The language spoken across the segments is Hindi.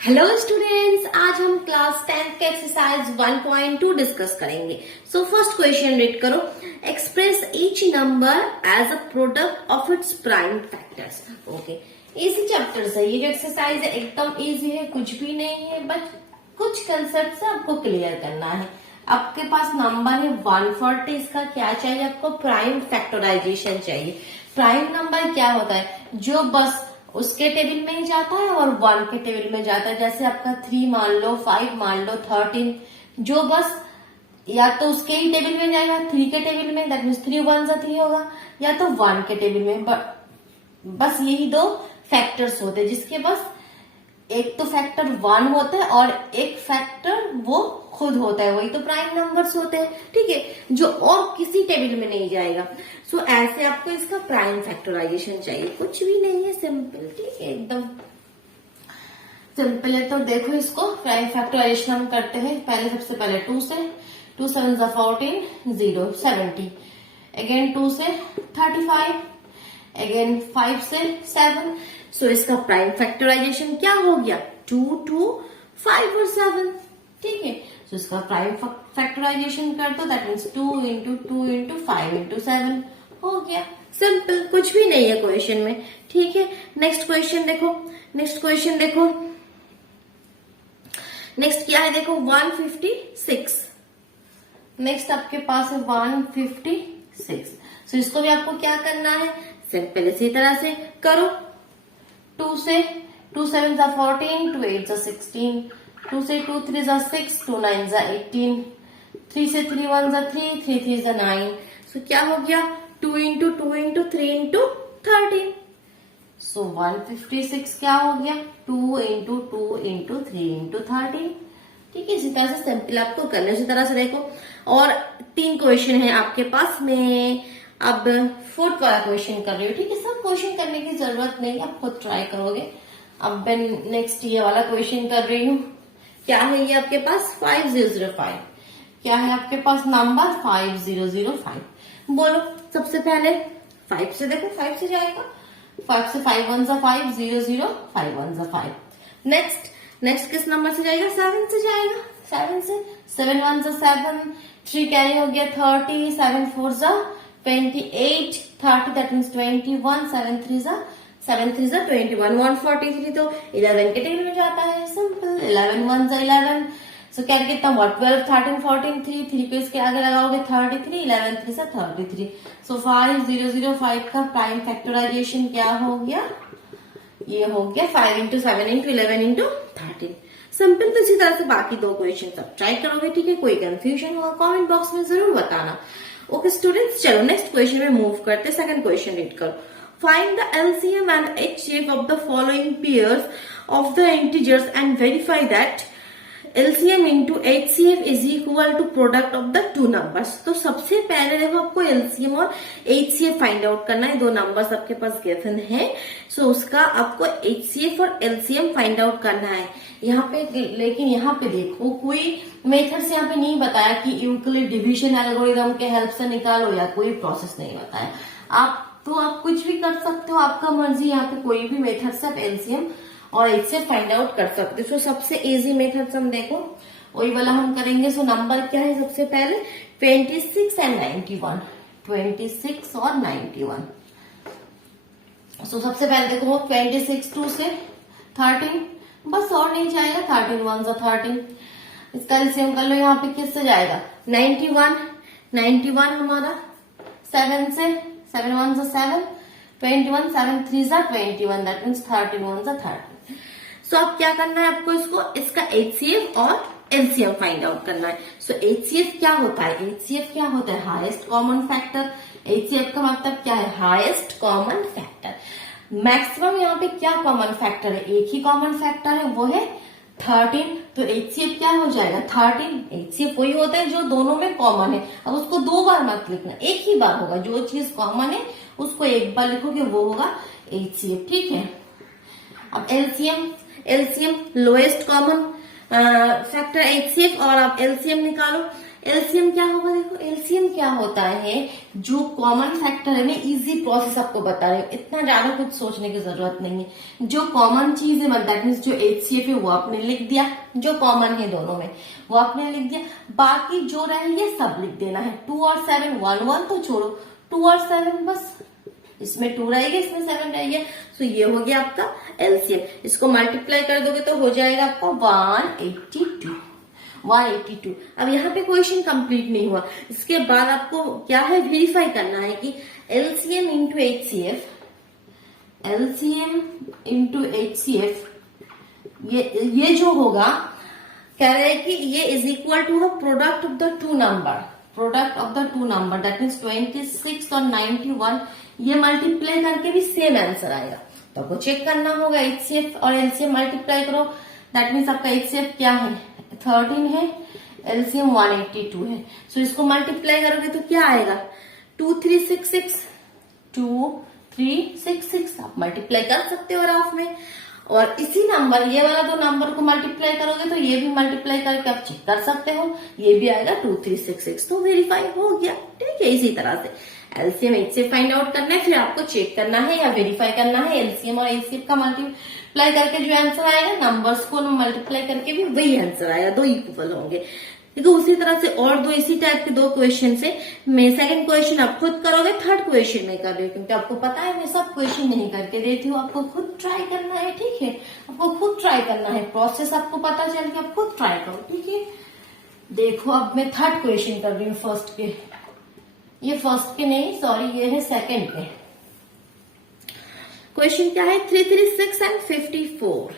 हेलो स्टूडेंट्स, आज हम क्लास 10th के एक्सरसाइज 1.2 डिस्कस करेंगे। सो फर्स्ट क्वेश्चन रीड करो। Express each number as a product of its prime factors. Okay, इसी चैप्टर से ये जो एक्सरसाइज है एकदम इजी है, कुछ भी नहीं है, बट कुछ कंसेप्ट आपको क्लियर करना है। आपके पास नंबर है 140, इसका क्या चाहिए आपको? प्राइम फैक्टराइजेशन चाहिए। प्राइम नंबर क्या होता है? जो बस उसके टेबल में ही जाता है और 1 के टेबल में जाता है। जैसे आपका 3 मान लो, 5 मान लो, 13, जो बस या तो उसके ही टेबल में जाएगा 3 के टेबल में, दैट मीन्स 3 1 3 होगा, या तो 1 के टेबल में। बस यही दो फैक्टर्स होते हैं, जिसके बस एक तो फैक्टर 1 होता है और एक फैक्टर वो खुद होता है, वही तो प्राइम नंबर्स होते हैं। ठीक है, जो और किसी टेबल में नहीं जाएगा। सो ऐसे आपको इसका प्राइम फैक्टराइजेशन चाहिए, कुछ भी नहीं है, सिंपल। ठीक है, एकदम सिंपल है। तो देखो, इसको प्राइम फैक्टराइजेशन हम करते हैं। पहले सबसे पहले 2 से, 2 7 14 0 70, अगेन 2 से 35, अगेन 5 से 7। सो इसका प्राइम फैक्टराइजेशन क्या हो गया? 2 2 5 और 7। ठीक है, सो इसका प्राइम फैक्टराइजेशन कर दो, that means 2 into 2 into 5 into 7 हो गया। सिंपल, कुछ भी नहीं है क्वेश्चन में। ठीक है, नेक्स्ट क्वेश्चन देखो। नेक्स्ट क्वेश्चन देखो, नेक्स्ट क्या है देखो, 156। नेक्स्ट आपके पास है 156। सो इसको भी आपको क्या करना है? सिंपल इसी तरह से करो। 2 से 2 7 14, 2 8 16, 2 से 2 3 6, 2 9 18, 3 से 3 1 3, 3 3 9। सो क्या हो गया? 2 इंटू 2 इंटू 3 इंटू 13। सो 156 क्या हो गया? 2 इंटू 2 इंटू 3 इंटू 13। ठीक है, इसी तरह से सिंपल आपको करना है। इसी तरह से देखो, और 3 क्वेश्चन है आपके पास। मैं अब 4th वाला क्वेश्चन कर रही हूँ। ठीक है, सब क्वेश्चन करने की जरूरत नहीं, आप खुद ट्राई करोगे। अब मैं नेक्स्ट ये वाला क्वेश्चन कर रही हूँ। क्या है ये आपके पास? 5005। क्या है आपके पास नंबर? 5005। बोलो सबसे पहले 5 से देखो, 5 से जाएगा। 5 से 5 1 5, 0 0 5 1 5। नेक्स्ट किस नंबर से जाएगा? 7 से जाएगा। 7 से 7 1 7, 3 कैरी हो गया 30, 7 4 28, 30 दैट मीन्स 21, 7 3 21, 143 तो 11 के टेबल में जाता है। सिंपल, 11 1 11। सो क्या कितना हुआ? 12 13 14, 3 3 को इसके आगे लगाओगे 33, 11 3 33। सो 5005 का प्राइम फैक्टराइजेशन क्या हो गया? ये हो गया 5 इंटू 7 इंटू 11 इंटू 13। सिंपल। तो इसी तरह से बाकी 2 क्वेश्चन सब ट्राई करोगे। ठीक है, कोई कंफ्यूजन होगा कमेंट बॉक्स में जरूर बताना। ओके स्टूडेंट्स, चलो नेक्स्ट क्वेश्चन में मूव करते। सेकंड क्वेश्चन रीड करो। Find the LCM and HCF of the following pairs of the integers and verify that LCM into HCF is equal to product of the two numbers। तो सबसे पहले देखो, आपको LCM और HCF फाइंड आउट करना है। 2 नंबर्स आपके पास गिवन है। सो उसका आपको HCF और LCM फाइंड आउट करना है यहाँ पे। लेकिन यहाँ पे देखो, कोई मेथड्स यहाँ पे नहीं बताया कि यूक्लिड डिवीजन एल्गोरिथम के हेल्प से निकालो, या कोई प्रोसेस नहीं बताया। आप कुछ भी कर सकते हो, आपका मर्जी। यहाँ पे कोई भी मेथड से आप LCM और HCF फाइंड आउट कर सकते हो। सबसे इजी मेथड हम देखो, वही वाला हम करेंगे। सो नंबर क्या है? सबसे पहले 26 एंड 91, 26 और 91। सो सबसे पहले देखो, 26 2 से 13, बस और नहीं जाएगा। 13 1 13, इसका एलसीएम कर लो। यहाँ पे किससे जाएगा? 91 हमारा 7 से, 7 1 7, 21 7 3 21, दैट मीन्स 13 1 13। सो अब क्या करना है आपको? इसका HCF और LCM फाइंड आउट करना है। सो HCF क्या होता है? HCF क्या होता है? Highest common factor. HCF का मतलब क्या है? Highest common factor. मैक्सिमम यहाँ पे क्या कॉमन फैक्टर है? एक ही कॉमन फैक्टर है, वो है 13। तो HCF क्या हो जाएगा? 13। HCF वही होता है जो दोनों में कॉमन है। अब उसको 2 बार मत लिखना, एक ही बार होगा। जो चीज कॉमन है उसको एक बार लिखोगे, वो होगा HCF। ठीक है, अब LCM lowest common factor HCF, और आप LCM निकालो। एलसीएम क्या होगा, देखो एलसीएम क्या होता है, जो कॉमन फैक्टर है, मैं इजी प्रोसेस आपको बता रही हूँ, इतना ज्यादा कुछ सोचने की जरूरत नहीं है। जो कॉमन चीज है दैट मीन्स जो HCF है वो आपने लिख दिया, जो कॉमन है दोनों में वो आपने लिख दिया, बाकी जो रहे ये सब लिख देना है। 2 और 7, 1 1 तो छोड़ो, 2 और 7 बस, इसमें 2 रहेगा, इसमें 7 रहेगा। तो ये हो गया आपका एलसीएम। इसको मल्टीप्लाई कर दोगे तो हो जाएगा आपका 182। 182। अब यहाँ पे क्वेश्चन कंप्लीट नहीं हुआ, इसके बाद आपको क्या है, वेरीफाई करना है कि LCM into HCF, LCM into HCF ये जो होगा, कह रहे हैं कि ये is equal to the product of the two number, product of the two number that means 26 और 91, ये मल्टीप्लाई करके भी सेम आंसर आएगा। तो आपको चेक करना होगा, HCF और LCM मल्टीप्लाई करो, दैट मीन्स आपका HCF क्या है, 13 है, LCM 182 है। सो इसको मल्टीप्लाई करोगे तो क्या आएगा, 2366, 2366 आप मल्टीप्लाई कर सकते हो राफ में। और इसी नंबर, ये वाला दो नंबर को मल्टीप्लाई करोगे तो ये भी मल्टीप्लाई करके आप चेक कर सकते हो, ये भी आएगा 2366। तो वेरीफाई हो गया, ठीक है। इसी तरह से एलसीएम HCF फाइंड आउट करना है, फिर आपको चेक करना है या वेरीफाई करना है एलसीएम और HCF का मल्टीप्लाई करके जो आंसर आएगा, नंबर्स को मल्टीप्लाई करके भी वही आंसर आएगा, दो इक्वल होंगे। देखो उसी तरह से और दो इसी टाइप के दो क्वेश्चन से मैं सेकंड क्वेश्चन आप खुद करोगे, थर्ड क्वेश्चन में कर रही हूँ क्योंकि आपको पता है मैं सब क्वेश्चन नहीं करके देती हूँ, आपको खुद ट्राई करना है, ठीक है। आपको खुद ट्राई करना है, प्रोसेस आपको पता चल के आप खुद ट्राई करो, ठीक है। देखो अब मैं थर्ड क्वेश्चन कर रही हूँ, फर्स्ट के, ये फर्स्ट के नहीं सॉरी, ये है सेकंड के। क्वेश्चन क्या है, 336 एंड 54,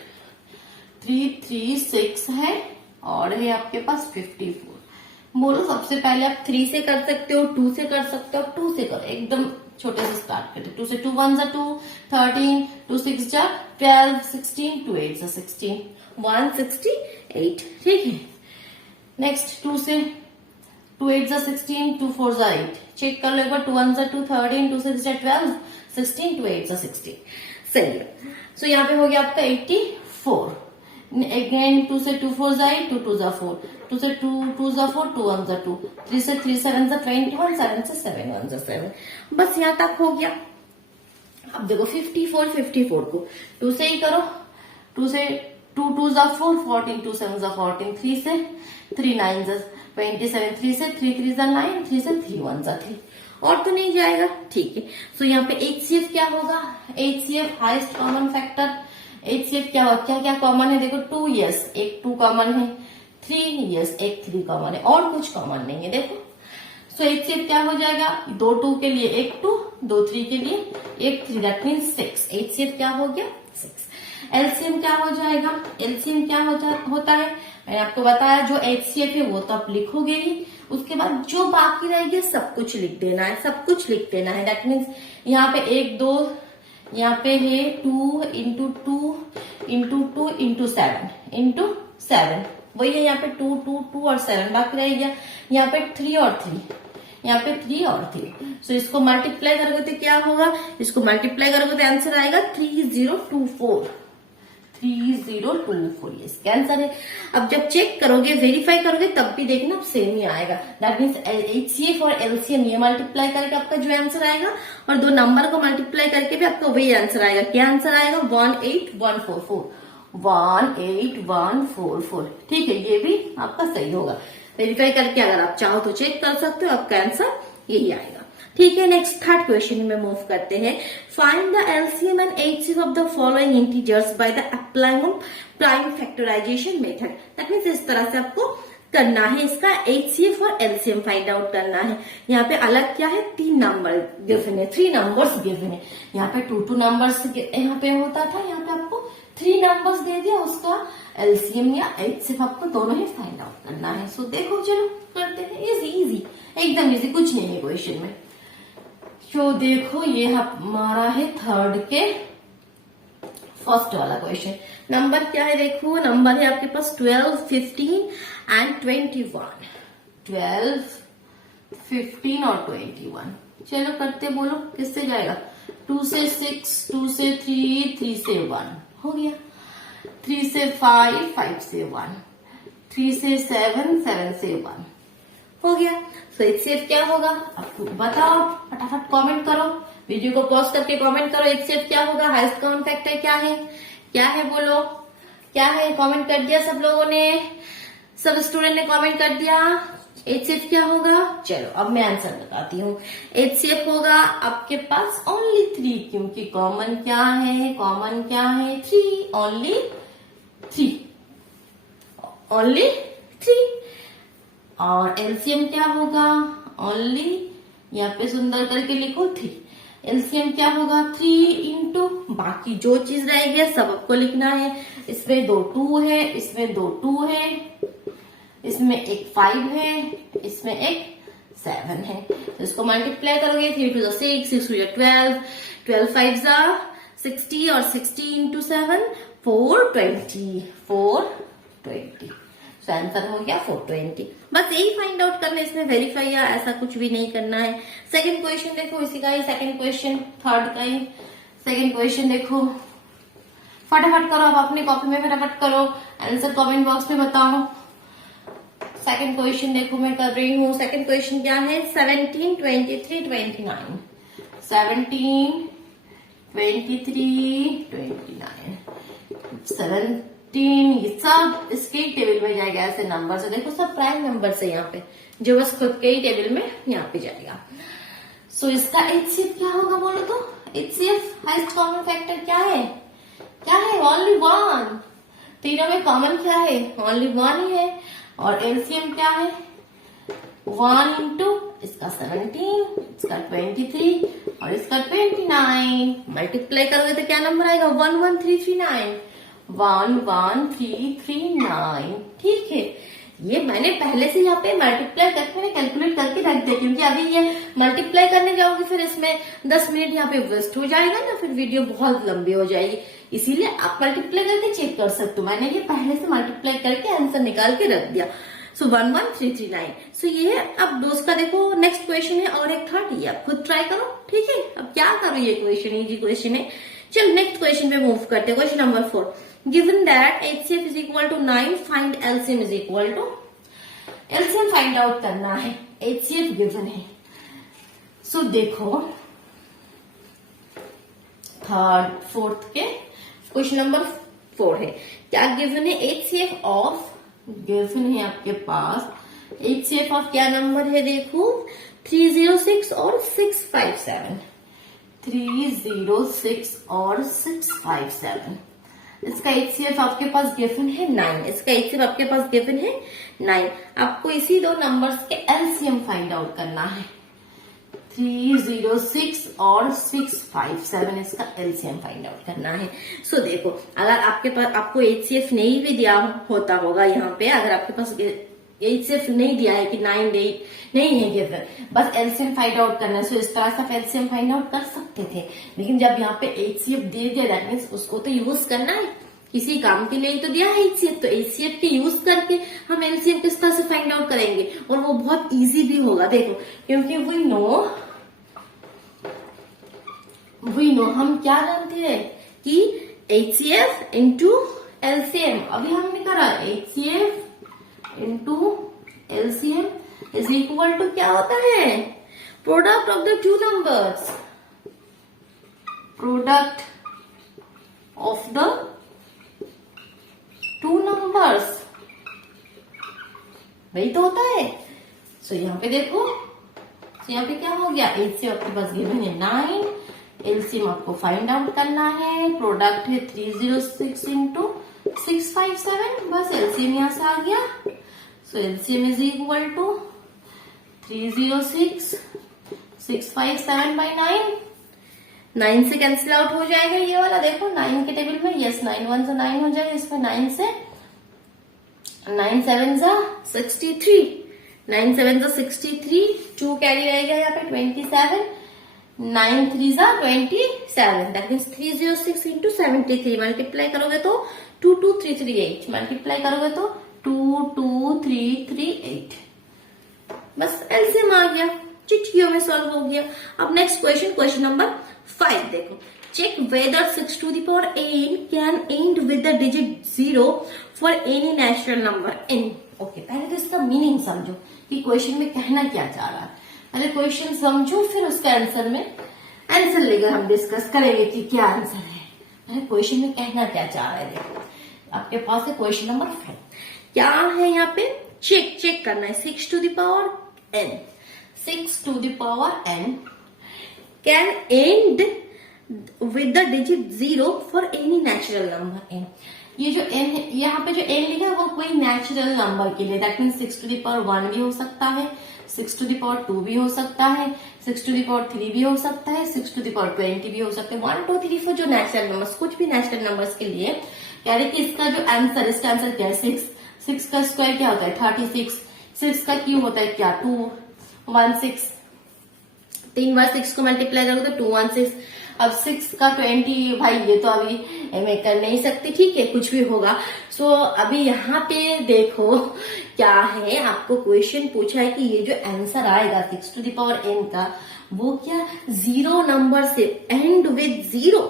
336 है और है आपके पास 54। बोलो सबसे पहले आप 3 से कर सकते हो, 2 से कर सकते हो, 2 से करो, एकदम छोटे से स्टार्ट करते। 2 से 2 1 जा 2, 13, 2 6 जा 12, 16, 2 8 जा 16, 168, ठीक है। नेक्स्ट 2 से 2 8 जा 16, 2 4 जा 8, चेक कर लो एक बार, 2 1 जा 2, 13, 2 6 जा 12, 16, 2 8 जा 16, सही है। सो यहाँ पे हो गया आपका 84। अगेन 2 से 2 4 जा 8, 2 2 जा 4, 2 से 2 2 जा 4, 2 1 जा 2, 3 से 3 7 जा 21, 7 से 7 1 जा 7, बस यहाँ तक हो गया। अब देखो 54 को 2 से ही करो, 2 से 2 2 जा 4, 14, 2 7 जा 14, 3 से 3 9 जा 27, 3 से 3 3 जा 9, 3 से 3 1 जा 3, और तो नहीं जाएगा, ठीक है। सो यहाँ पे HCF क्या होगा, HCF highest common factor, HCF क्या होगा, क्या क्या कॉमन है, देखो 2 यस, एक 2 कॉमन है, 3 यस, एक 3 कॉमन है, और कुछ कॉमन नहीं है, देखो। सो HCF क्या हो जाएगा, 2 2 के लिए एक 2, 2 3 के लिए एक 3, दैट मीन्स 6। HCF क्या हो गया, 6। LCM क्या हो जाएगा, LCM क्या होता है, मैंने आपको बताया जो HCF है वो तो आप लिखोगे ही, उसके बाद जो बाकी रहेगी सब कुछ लिख देना है, सब कुछ लिख देना है, दैट मीन्स यहाँ पे 1 2, यहाँ पे है 2 इंटू 2 इंटू 2 इंटू 7 इंटू 7, वही है यहाँ पे 2 2 2 और 7 बाकी रह गया, यहाँ पे 3 और 3, यहाँ पे 3 और 3। सो इसको मल्टीप्लाई करोगे तो क्या होगा, इसको मल्टीप्लाई करोगे तो आंसर आएगा 3024, 3024, ये इसका आंसर है। अब जब चेक करोगे, वेरीफाई करोगे तब भी देखना सेम ही आएगा, दैट मीन्स HCF और LCM ये मल्टीप्लाई करके आपका जो आंसर आएगा, और दो नंबर को मल्टीप्लाई करके भी आपका वही आंसर आएगा। क्या आंसर आएगा, 18144, 18144, ठीक है। ये भी आपका सही होगा, वेरीफाई करके अगर आप चाहो तो चेक कर सकते हो, आपका आंसर यही आएगा, ठीक है। नेक्स्ट थर्ड क्वेश्चन में मूव करते हैं। Find the LCM and HCF of the following integers by the applying of prime factorisation method, that means इस तरह से आपको करना है, इसका HCF और LCM फाइंड आउट करना है। यहाँ पे अलग क्या है, 3 नंबर गिवन है, 3 नंबर्स गिवन है। यहाँ पे 2 2 नंबर्स यहाँ पे होता था, यहाँ पे आपको 3 नंबर्स दे दिया, उसका LCM या HCF आपको दोनों ही फाइंड आउट करना है। सो देखो चलो करते हैं, इजी एकदम इजी, कुछ नहीं है क्वेश्चन में। तो देखो ये हमारा है थर्ड के फर्स्ट वाला क्वेश्चन। नंबर क्या है, देखो नंबर है आपके पास 12, 15 एंड 21, 12, 15 और 21। चलो करते, बोलो किससे जाएगा, 2 से 6, 2 से 3, 3 से 1 हो गया, 3 से 5, 5 से 1, 3 से 7, 7 से 1, हो गया। सो HCF क्या होगा, आपको बताओ, फटाफट कमेंट करो, वीडियो को पॉज करके कमेंट करो। HCF क्या होगा, हाईएस्ट कॉमन फैक्टर क्या है, क्या है बोलो, क्या है। कमेंट कर दिया सब लोगों ने, सब स्टूडेंट ने कमेंट कर दिया। HCF क्या होगा, चलो अब मैं आंसर बताती हूँ। HCF होगा आपके पास ओनली 3, क्योंकि कॉमन क्या है, कॉमन क्या है 3, ओनली 3, ओनली 3। और एलसीएम क्या होगा, ओनली, यहाँ पे सुंदर करके लिखो 3। एलसीएम क्या होगा 3 इंटू बाकी जो चीज रह गया सब आपको लिखना है। इसमें 2 2 है, इसमें 2 2 है, इसमें एक 5 है, इसमें एक 7 है। तो इसको मल्टीप्लाई करोगे 3 to 6, 6 to 12, 12 5 60 और 60 इंटू 7 420, 420। तो आंसर हो गया 420। बस यही फाइंड आउट करना है, इसमें वेरीफाई या ऐसा कुछ भी नहीं करना है। सेकंड क्वेश्चन देखो, इसी का ही सेकंड क्वेश्चन, थर्ड का ही सेकंड क्वेश्चन देखो, फटाफट करो, अब अपनी कॉपी में फटाफट करो, आंसर कमेंट बॉक्स में बताओ। सेकंड क्वेश्चन देखो मैं कर रही हूँ। सेकंड क्वेश्चन क्या है, 17 23 29, 17 23 29, 17 ये सब इसके टेबल में जाएगा, ऐसे नंबर से देखो, सब प्राइम नंबर से यहाँ पे, जो बस खुद के ही टेबल में यहाँ पे जाएगा। सो इसका HCF क्या होगा बोलो तो, HCF हाईएस्ट कॉमन फैक्टर क्या है, क्या है, ओनली 1। तीनों में कॉमन क्या है, ओनली 1 ही है। और एलसीएम क्या है 1 इंटू इसका 17, इसका 23 और इसका 29, मल्टीप्लाई करोगे तो क्या नंबर आएगा 11339, 11339। ठीक है, ये मैंने पहले से यहाँ पे मल्टीप्लाई करके मैंने कैलकुलेट करके रख दिया, क्योंकि अभी ये मल्टीप्लाई करने जाओगे फिर इसमें 10 मिनट यहाँ पे वेस्ट हो जाएगा ना, फिर वीडियो बहुत लंबी हो जाएगी। इसीलिए आप मल्टीप्लाई करके चेक कर सकते हो, मैंने ये पहले से मल्टीप्लाई करके आंसर निकाल के रख दिया। सो 11339। सो ये अब दोस्त का देखो नेक्स्ट क्वेश्चन है और एक थर्ड, ये आप खुद ट्राई करो। ठीक है, अब क्या करो, ये क्वेश्चन इजी क्वेश्चन है। चलो नेक्स्ट क्वेश्चन पे मूव करते हैं। Question number 4, given that HCF is equal to 9, find LCM is equal to, LCM find out करना है, HCF गिवन है। सो देखो थर्ड फोर्थ के क्वेश्चन नंबर 4 है, क्या गिवन है, HCF ऑफ, गिवन है आपके पास HCF ऑफ क्या नंबर है देखो 306 और 657, 306 और 657। इसका HCF आपके पास गिवन है 9, इसका HCF आपके पास गिवन है 9। आपको इसी दो नंबर्स के LCM फाइंड आउट करना है, 306 और 657, इसका LCM फाइंड आउट करना है। सो देखो, अगर आपके पास आपको HCF नहीं भी दिया होता होगा यहाँ पे, अगर आपके पास HCF नहीं दिया है कि 9 नहीं है गिवन, बस LCM फाइंड आउट करना है, सो इस तरह से आप LCM फाइंड आउट कर सकते थे। लेकिन जब यहाँ पे HCF दे दिया, दैट मीन्स उसको तो यूज करना है, किसी काम के लिए तो दिया है HCF, तो HCF के यूज करके हम LCM किस तरह से फाइंड आउट करेंगे, और वो बहुत इजी भी होगा। देखो, क्योंकि वी नो हम क्या जानते हैं कि HCF इंटू LCM, अभी हमने करा HCF into LCM is equal to क्या होता है, product of the two numbers, product of the two numbers, वही तो होता है। सो यहाँ पे देखो, यहाँ पे क्या हो गया, HCF आपके पास गिवन है 9, LCM आपको फाइंड आउट करना है, प्रोडक्ट है 306 इंटू 657, बस LCM यहां से आ गया। So LCM is equal to 306 657 by 9, 9 से कैंसिल आउट हो जाएगा ये वाला, देखो 9 के टेबल में, यस 9 1 से 9 हो जाएगा, इसमें 9 से 9 7 जा 63, 9 7 जा 63, 2 कैरी रहेगा यहाँ पे 27, 9 3 जा 27, दैट मीन्स 306 इंटू 73, मल्टीप्लाई करोगे तो 22338, मल्टीप्लाई करोगे तो 22338, बस LCM आ गया, चिटकियों में सॉल्व हो गया। अब नेक्स्ट क्वेश्चन, क्वेश्चन नंबर 5 देखो, check whether 6 to the power n can end with the digit 0 for any natural number n. Okay, पहले तो इसका मीनिंग समझो कि क्वेश्चन में कहना क्या चाह रहा है। पहले क्वेश्चन समझो, फिर उसका आंसर में आंसर लेकर हम डिस्कस करेंगे कि क्या आंसर है। पहले क्वेश्चन में कहना क्या चाह रहे हैं। देखो आपके पास है क्वेश्चन नंबर 5। क्या है यहाँ पे, चेक करना है। 6 to the power n, 6 to the power n can end with the digit 0 for any natural number n। ये जो n है, यहाँ पे जो n लिखा है वो कोई नेचुरल नंबर के लिए, that mean 6 to the power 1 भी हो सकता है, 6 to the power 2 भी हो सकता है, 6 to the power 3 भी हो सकता है, 6 to the power 20 भी हो सकता है। 1 2 3 4 जो नेचुरल नंबर्स, कुछ भी नेचुरल नंबर्स के लिए कह रहे कि इसका जो आंसर, इसका आंसर क्या है 6। 6 का स्क्वायर क्या होता है 36, 6 का क्यूब होता है क्या 216, 3 बार 6 को मल्टीप्लाई करोगे तो 216। अब 6 का 20, भाई ये तो अभी मैं कर नहीं सकती, ठीक है कुछ भी होगा। सो अभी यहाँ पे देखो क्या है, आपको क्वेश्चन पूछा है कि ये जो आंसर आएगा 6 to the power n का, वो क्या 0 नंबर से, and with 0,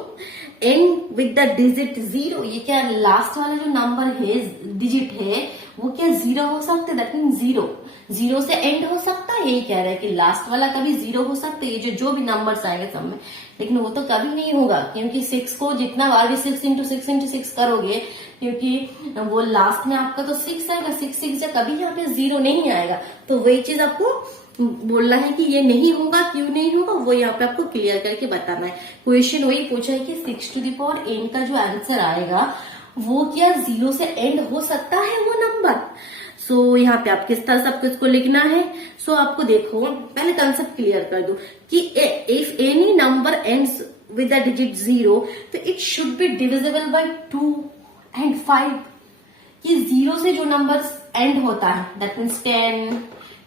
and with the digit 0। ये क्या लास्ट वाला जो नंबर है, डिजिट है, वो क्या 0 हो सकते, दैट मीन 0 से एंड हो सकता है। यही कह रहा है कि लास्ट वाला कभी 0 हो सकता है, ये जो भी नंबर्स आएंगे सब में, लेकिन वो तो कभी नहीं होगा क्योंकि 6 को जितना बार भी 6 into 6 into 6 करोगे, क्योंकि वो लास्ट में आपका तो 6 आएगा, 6 6 कभी यहाँ पे 0 नहीं आएगा। तो वही चीज आपको बोलना है कि ये नहीं होगा, क्यों नहीं होगा, वो यहाँ पे आपको क्लियर करके बताना है। क्वेश्चन वही पूछा है कि 6 to the power n का जो आंसर आएगा वो क्या 0 से एंड हो सकता है वो नंबर। सो यहाँ पे आप किस तरह सब कुछ को लिखना है। सो आपको देखो पहले कंसेप्ट क्लियर कर दो कि if any number ends with the digit 0 तो it should be divisible by 2 and 5। कि 0 से जो नंबर एंड होता है, दैट मीन्स 10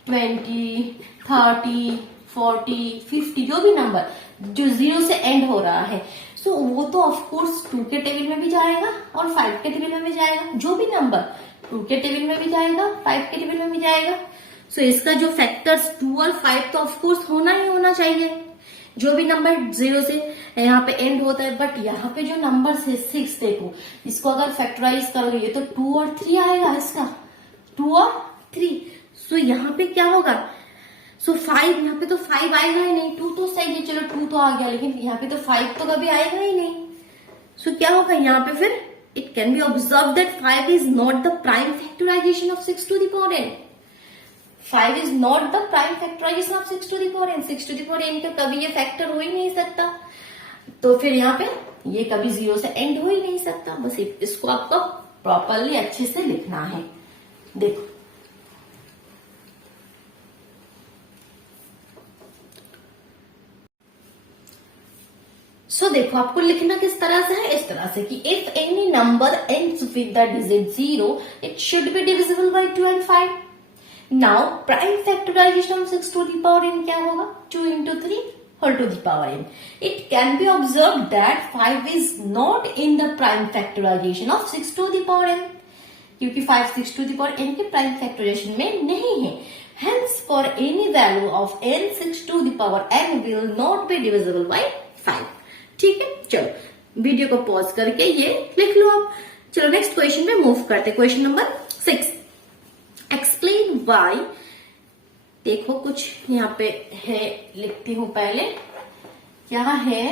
20 30 40 50, जो भी नंबर जो 0 से एंड हो रहा है, सो वो तो ऑफकोर्स 2 के टेबल में भी जाएगा और 5 के टेबल में भी जाएगा। जो भी नंबर 2 के टेबल में भी जाएगा, 5 के टेबल में भी जाएगा। सो इसका जो फैक्टर्स 2 और 5 तो ऑफकोर्स होना ही होना चाहिए, जो भी नंबर 0 से यहाँ पे एंड होता है। बट यहाँ पे जो नंबर है 6, देखो इसको अगर फैक्टराइज करोगे ये तो 2 और 3 आएगा, इसका 2 और 3। सो यहाँ पे क्या होगा, सो 5, यहाँ पे तो 5 आएगा ही नहीं, 2 तो सही है, चलो 2 तो आ गया, लेकिन यहाँ पे तो 5 तो कभी आएगा ही नहीं। सो क्या होगा यहाँ पे फिर, it can be observe that 5 is not the prime factorisation of 6 to the power n। 5 is not the prime factorisation of 6 to the power n। 6 to the power n का कभी ये फैक्टर हो ही नहीं सकता, तो फिर यहाँ पे ये कभी 0 से एंड हो ही नहीं सकता। बस इसको आपको प्रॉपरली अच्छे से लिखना है। देखो देखो आपको लिखना किस तरह से है, इस तरह से कि if any number ends with the digit 0 it should be divisible by 2 and 5। Now prime factorisation of 6 to the power n क्या होगा, 2 into 3 whole to the power n। It can be observed that 5 is not in the prime factorization of 6 to the power n, क्योंकि 5 6 to the power n के प्राइम फैक्टराइजेशन में नहीं है। Hence for any value of n 6 to the power n will not be divisible by 5। ठीक है, चलो वीडियो को पॉज करके ये लिख लो आप। चलो नेक्स्ट क्वेश्चन में मूव करते, क्वेश्चन नंबर 6। एक्सप्लेन वाई, देखो कुछ यहाँ पे है, लिखती हूं पहले क्या है।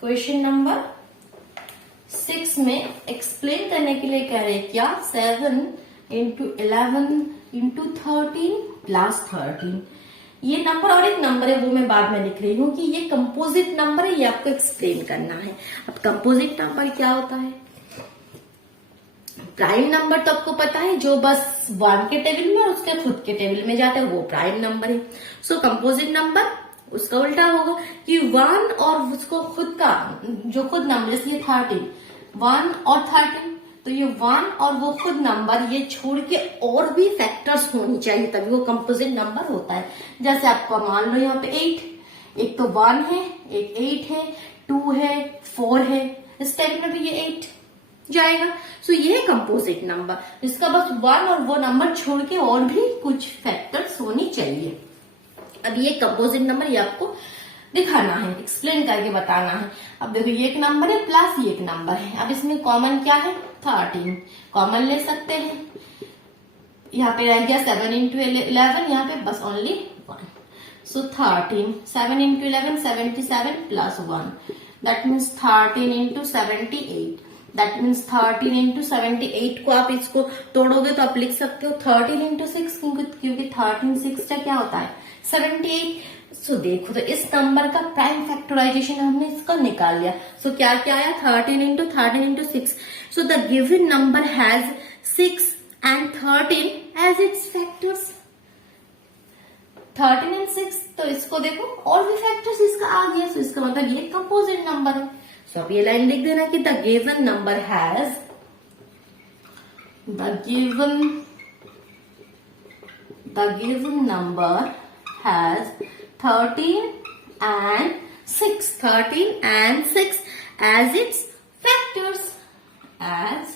क्वेश्चन नंबर 6 में एक्सप्लेन करने के लिए कह रहे क्या, 7 into 11 into 13 plus 13। ये नंबर और एक नंबर है वो मैं बाद में लिख रही हूँ कि ये कंपोजिट नंबर है, ये आपको एक्सप्लेन करना है। अब कंपोजिट नंबर क्या होता है, प्राइम नंबर तो आपको पता है जो बस 1 के टेबल में और उसके खुद के टेबल में जाता है वो प्राइम नंबर है। सो कंपोजिट नंबर उसका उल्टा होगा कि 1 और उसको खुद का जो खुद नंबर, जैसे 13, 1 और 13, तो ये 1 और वो खुद नंबर ये छोड़ के और भी फैक्टर्स होनी चाहिए तभी वो कंपोजिट नंबर होता है। जैसे आपको मान लो यहाँ पे 8, एक तो 1 है, एक 8 है, 2 है, 4 है, इस टाइप में भी ये 8 जाएगा। सो ये है कंपोजिट नंबर, इसका बस 1 और वो नंबर छोड़ के और भी कुछ फैक्टर्स होनी चाहिए। अब ये कंपोजिट नंबर ये आपको दिखाना है, एक्सप्लेन करके बताना है। अब देखो ये एक नंबर है प्लस ये एक नंबर है, अब इसमें कॉमन क्या है, 13, कॉमन ले सकते हैं, यहाँ पे रह गया 7 इंटू 11, यहाँ पे बस only 1, so 13, 7 into 11 77 plus 1, that means 13 into 78, that means 13 into 78 को आप इसको तोड़ोगे तो आप लिख सकते हो 13 इंटू 6, क्योंकि 13 6 का क्या होता है 78। सो देखो तो इस नंबर का प्राइम फैक्टराइजेशन हमने इसका निकाल लिया। सो क्या क्या आया 13 into 6। So the given number has 6 and 13 as its factors। 13 and 6, तो इसको देखो और भी फैक्टर्स इसका आ गया, सो इसका मतलब ये कंपोजिट नंबर है। सो अब ये लाइन लिख देना कि the given number has, the given number has 13 and 6, 13 and 6 as its factors, as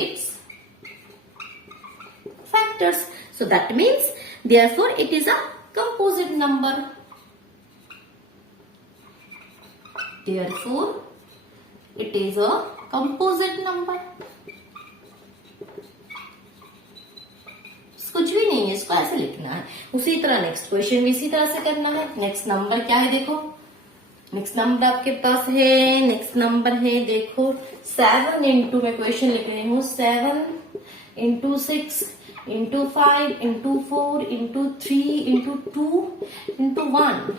its factors. So that means therefore it is a composite number. Therefore it is a composite number. कुछ भी नहीं है, इसको ऐसे लिखना है। उसी तरह नेक्स्ट क्वेश्चन भी इसी तरह से करना है। नेक्स्ट नंबर क्या है देखो, नेक्स्ट नंबर आपके पास है, नेक्स्ट नंबर है देखो 7 इंटू, मैं क्वेश्चन लिख रही हूँ 7 into 6 into 5 into 4 into 3 into 2 into 1।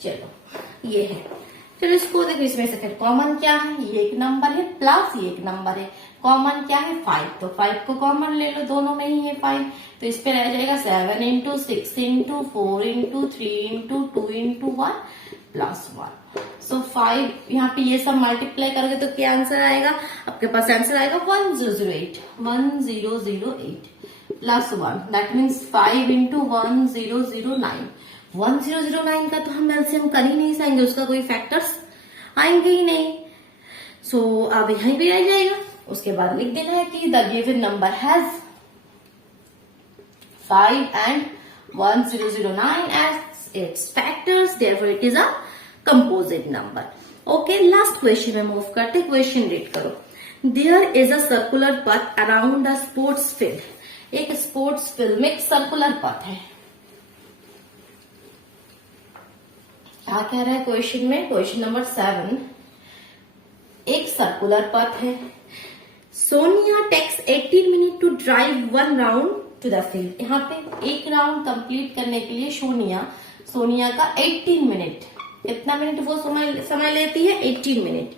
चलो ये है, फिर इसको देखो, इसमें से फिर कॉमन क्या है, ये एक नंबर है प्लस ये एक नंबर है, कॉमन क्या है 5, तो 5 को कॉमन ले लो, दोनों में ही है 5, तो इस पे रह जाएगा 7 into 6 into 4 into 3 into 2 into 1 plus 1। सो 5 यहाँ पे ये सब मल्टीप्लाई करोगे तो क्या आंसर आएगा आपके पास, आंसर आएगा 1008 प्लस 1, दैट मीन्स 5 इंटू 1009। 1009 का तो हम एलसीएम कर ही नहीं सकेंगे, उसका कोई फैक्टर्स आएंगे ही नहीं। सो अब यहीं पे आ जाएगा, उसके बाद लिख देना है कि the given number has 5 and 1009 as its factors, therefore it is a composite number। Okay, last question में मूव करते, क्वेश्चन रीड करो। देयर इज अ सर्कुलर पथ अराउंड द स्पोर्ट्स फील्ड। एक स्पोर्ट्स फील्ड में एक सर्कुलर पथ है। क्या कह रहा है क्वेश्चन में, क्वेश्चन नंबर 7, एक सर्कुलर पथ है। Sonia takes 18 minute to drive 1 round to the field. यहाँ पे एक राउंड कंप्लीट करने के लिए सोनिया का 18 मिनट, कितना मिनट वो समय लेती है 18 minute.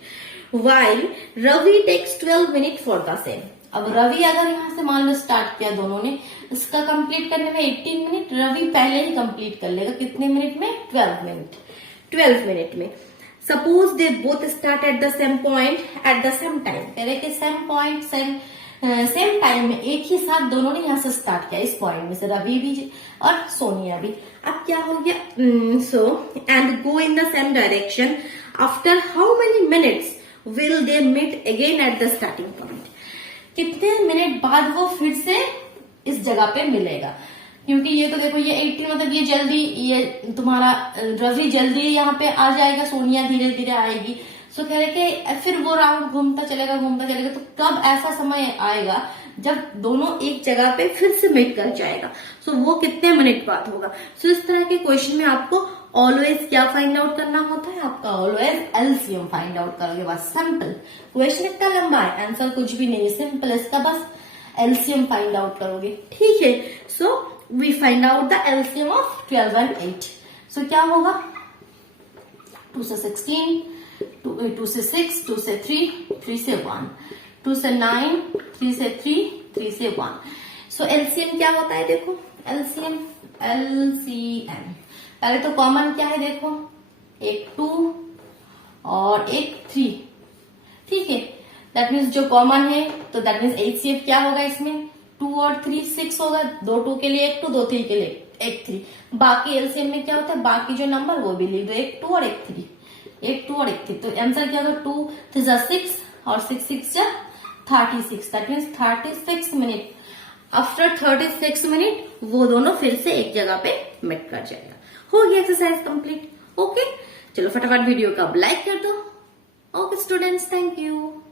While Ravi takes 12 minute for the same. अब रवि अगर यहाँ से मान लो स्टार्ट किया दोनों ने, इसका कंप्लीट करने में 18 मिनट, रवि पहले ही कंप्लीट कर लेगा कितने मिनट में 12 मिनट में। Suppose they both start at the same point at the same time. कह रहे कि सेम पॉइंट सेम टाइम में एक ही साथ दोनों ने यहाँ से स्टार्ट किया, इस पॉइंट में से रवि भी और सोनिया भी। अब क्या हो गया, so and go in the same direction, after how many minutes will they meet again at the starting point. कितने मिनट बाद वो फिर से इस जगह पे मिलेगा, क्योंकि ये तो देखो ये 18 मतलब ये जल्दी, ये तुम्हारा रवि जल्दी यहाँ पे आ जाएगा, सोनिया धीरे धीरे आएगी। सो कह रहे कि फिर वो राउंड घूमता चलेगा, तो कब ऐसा समय आएगा जब दोनों एक जगह पे फिर से मीट कर जाएगा। सो वो कितने मिनट बाद होगा। सो इस तरह के क्वेश्चन में आपको ऑलवेज क्या फाइंड आउट करना होता है, आपका ऑलवेज एलसीएम फाइंड आउट करोगे। बस सिंपल, क्वेश्चन इतना लंबा है, आंसर कुछ भी नहीं है, सिंपल इसका बस एलसीएम फाइंड आउट करोगे। ठीक है, so we find out the LCM of 12 and 8। So क्या होगा, 2 से 16, 2 से 6, 2 से 3, 3 से 1, 2 से 9, 3 से 3, 3 से 1। सो एलसीएम क्या होता है देखो, एलसीएम पहले तो कॉमन क्या है देखो, एक 2 और एक 3। ठीक है, दैट मीन्स जो कॉमन है तो दैट मीन्स एचसीएफ क्या होगा इसमें, 2 और 3 6 होगा, 2 2 के लिए एक 2, 2 3 के लिए एक 3। बाकी एलसीएम में क्या होता है, बाकी जो नंबर वो भी लिख दो, एक 2 और एक 3, एक 2 और एक 3। तो आंसर क्या होगा, 2 3 6 और 6 6 36, that means 36 minute. After 36 minute वो दोनों फिर से एक जगह पे मीट कर जाएगा। हो गया एक्सरसाइज कंप्लीट। ओके, चलो फटाफट वीडियो को अब लाइक कर दो। Okay students, thank you.